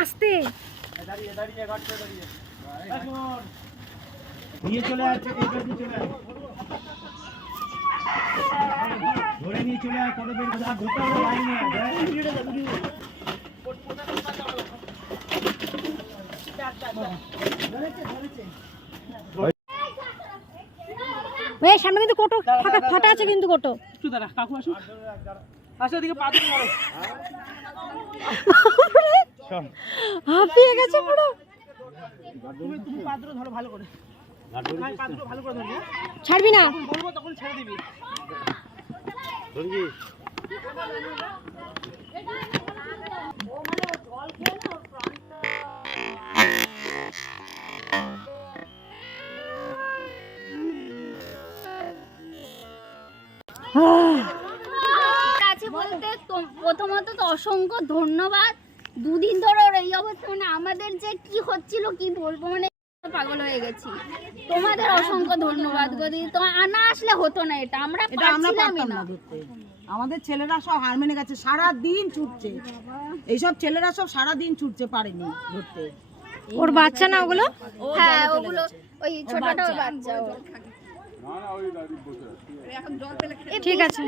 আস্তে নিয়ে চলে আসছে, ধরে নিয়ে চলে আয়, কত বের করে ধরতে হবে লাইনে সামনে কিন্তু কোটো ফাটা আছে, কিন্তু কোটো একটু দাঁড়া, কাকু আসুন, আসো এদিকে পা ধরে মারো। হাঁপিয়ে গেছে পুরো। তুমি পা ধরে ধরো ভালো করে, পা ধরে ভালো করে ধরবি, ছাড়বি না, বলবো তখন ছেড়ে দিবি। আছে বলতে প্রথমত তো অসংখ্য ধন্যবাদ। দুদিন ধরে ওর এই অবস্থা, মানে আমাদের যে কি হচ্ছিল কি বলবো, মানে পাগল হয়ে গেছি। তোমাদের অসংখ্য ধন্যবাদ গো দিদি, তো না আসলে হতো না এটা, আমরা পারতাম না ধরতে। আমাদের ছেলেরা সব হার মেনে গেছে, সারা দিন ছুটছে, এইসব ছেলেরা সব সারা দিন ছুটছে, পারেনি ধরতে। ওর বাচ্চা না ওগুলো? হ্যাঁ ওগুলো ওই ছোটটা বাচ্চা। ঠিক আছে।